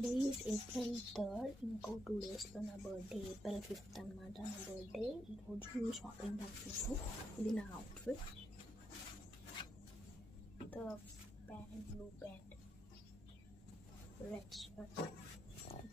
Day is April 3rd. ఇంకో 2 డేస్లో నా బర్త్డే ఏప్రిల్ 5th అనమాట. నా బర్త్డే ఈరోజు నేను షాపింగ్ చేస్తున్నాను. ఇది నా outfit. The pant, blue pant, red shirt,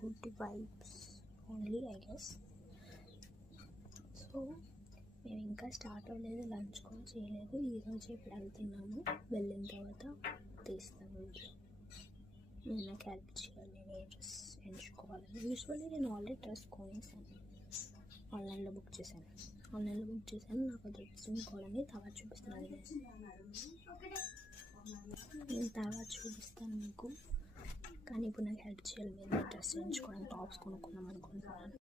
good vibes only I guess. So మేము ఇంకా స్టార్ట్ అవ్వలేదు, లంచ్ కూడా చేయలేదు. ఈరోజు ఇప్పుడు వెళ్తున్నాము. వెళ్ళిన తర్వాత తీస్తాను వీడియో. నేను నాకు హెల్ప్ చేయాలి, నేను డ్రెస్ ఎంచుకోవాలని. యూజువల్లీ నేను ఆల్రెడీ డ్రెస్ కొనేసాను, ఆన్లైన్లో బుక్ చేశాను. నాకు అది వచ్చింది కూడా తర్వాత చూపిస్తున్నాను. నేను తర్వాత చూపిస్తాను మీకు, కానీ ఇప్పుడు నాకు హెల్ప్ చేయాలి. మీరు డ్రెస్ ఎంచుకోవడానికి టాప్స్ కొనుక్కుందాం అనుకుంటున్నాను.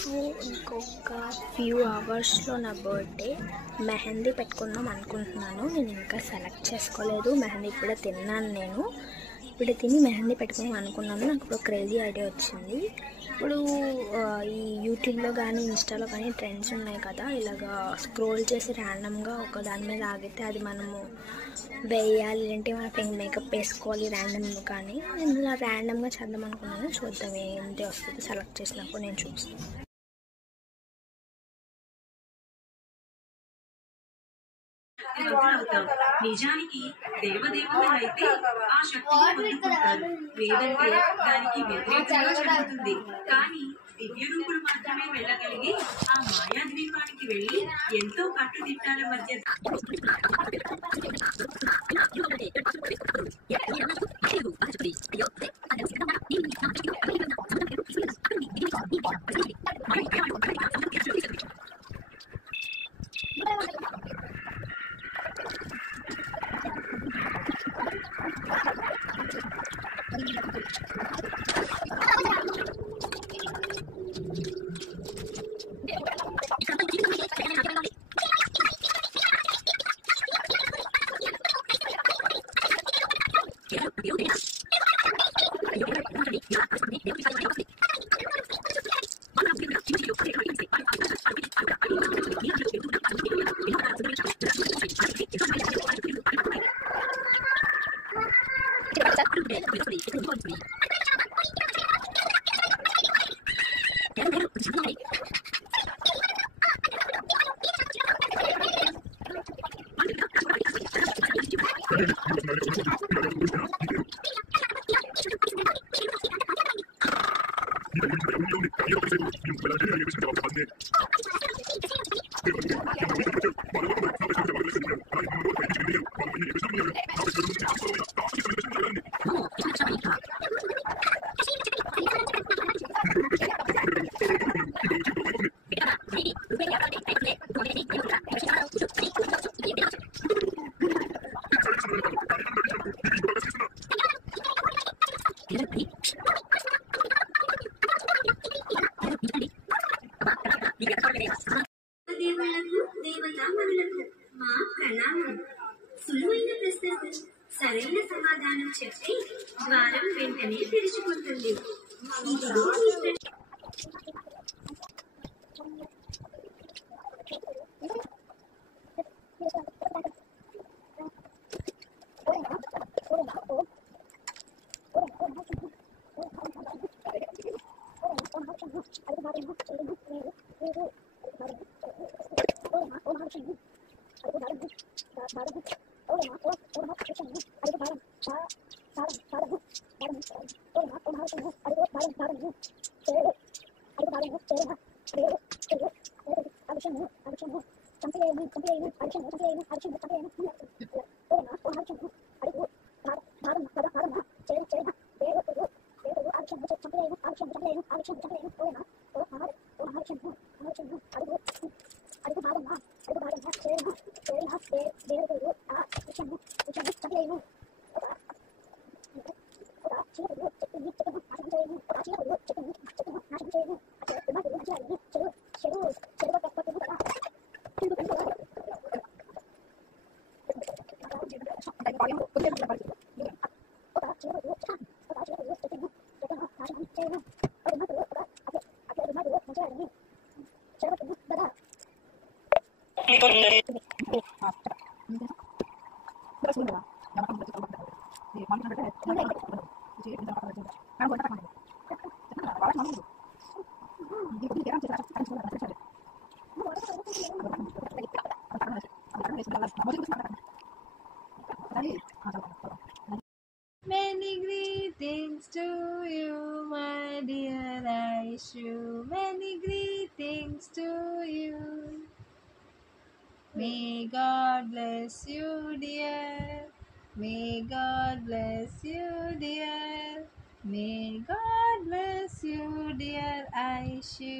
సో ఇంకొక ఫ్యూ అవర్స్లో నా బర్త్డే. మెహందీ పెట్టుకుందాం అనుకుంటున్నాను. నేను ఇంకా సెలెక్ట్ చేసుకోలేదు. మెహందీ ఇప్పుడే తిన్నాను. నేను ఇప్పుడే తిని మెహందీ పెట్టుకుందాం అనుకున్నాను. నాకు ఇప్పుడు క్రేజీ ఐడియా వచ్చింది. ఇప్పుడు ఈ యూట్యూబ్లో కానీ ఇన్స్టాలో కానీ ట్రెండ్స్ ఉన్నాయి కదా, ఇలాగా స్క్రోల్ చేసి ర్యాండమ్గా ఒక దాని మీద ఆగితే అది మనము వేయాలి, అంటే మన మేకప్ వేసుకోవాలి ర్యాండమ్గా. కానీ నేను ఇలా ర్యాండమ్గా చేద్దాం అనుకున్నాను. చూద్దాం ఏంటి వస్తుంది. సెలెక్ట్ చేసినప్పుడు నేను చూస్తాను. నిజానికి దేవదేవతలైతే ఆ శక్తిని పొందుకుంటారు. లేదంటే దానికి వ్యతిరేకంగా జరుగుతుంది. కానీ దివ్య రూపులు మాత్రమే వెళ్ళగలిగి ఆ మాయా ద్వీపానికి వెళ్ళి ఎంతో కట్టుదిట్టాల మధ్య దేవతామణులకు మా ప్రణామం. సులువైన ప్రశ్నకు సరైన సమాధానం చెప్పి ద్వారం వెంటనే తెరుచుకుంటుంది. Many greetings to you, my dear Aishu. Many greetings to you. May God bless you, dear. May God bless you, dear. May God bless you, dear Aishu.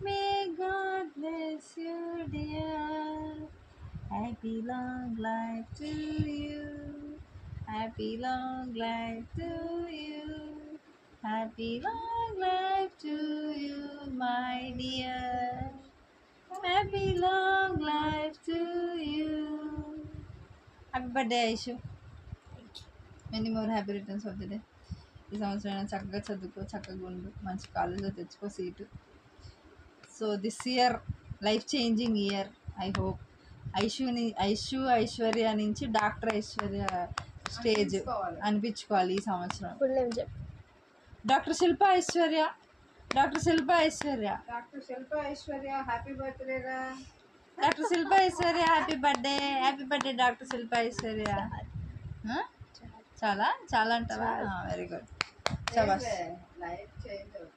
May God bless you, dear. Happy long life to you. Happy long life to you. Happy long life to you, my dear. Happy long life to you. Happy birthday, Aishu. Many more happy returns of the day. ఈ సంవత్సరం చక్కగా చదువుకో, చక్కగా ఉండు, మంచి కాలేజ్లో తెచ్చుకో seat. So this year life changing year. I hope Aishwarya నుంచి డాక్టర్ ఐశ్వర్య స్టేజ్ అనిపించుకోవాలి ఈ సంవత్సరం. ఫుల్ నేమ్ చెప్పు. డాక్టర్ శిల్ప ఐశ్వర్య. డాక్టర్ శిల్ప ఐశ్వర్య హ్యాపీ బర్త్డే రా. డాక్టర్ శిల్ప ఐశ్వర్య హ్యాపీ బర్త్డే డాక్టర్ శిల్ప ఐశ్వర్య. చాలా చాలా అంటావా? Very good. లైఫ్ చేంజ్ అవుతుంది.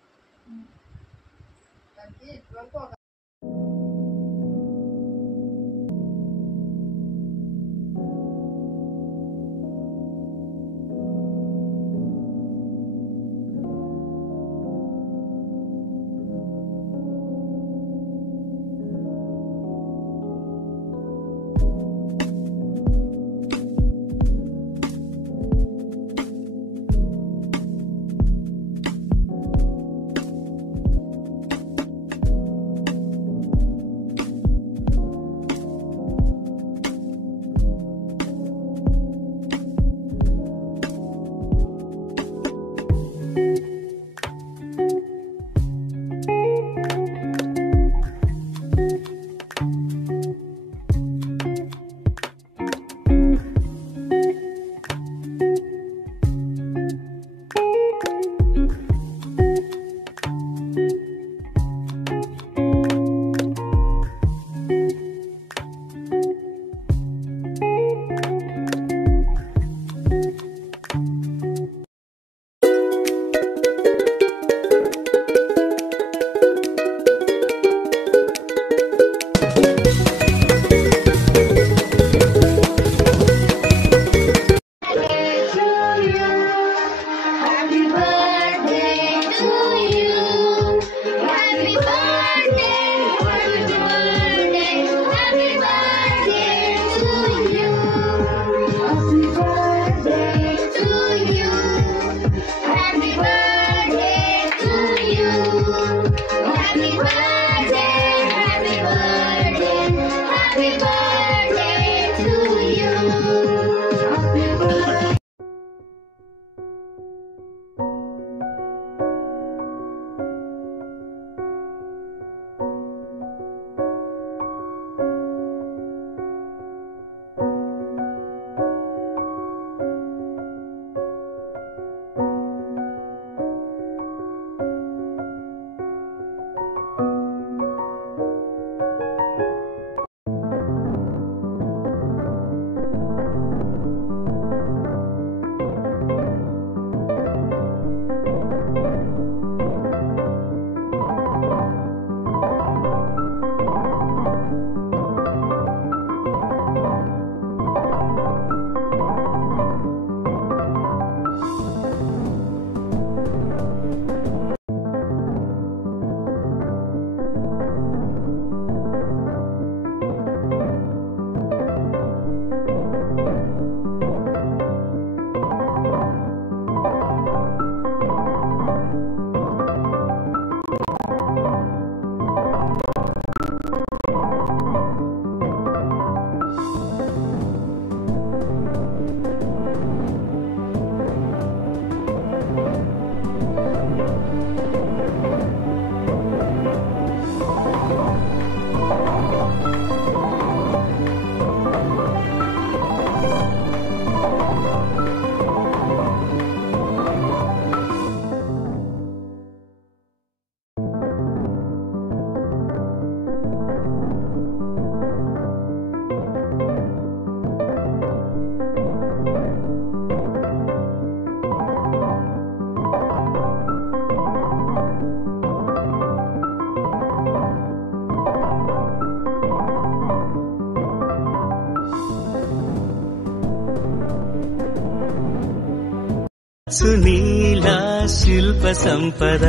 సునీల శిల్ప సంపద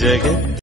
జగత్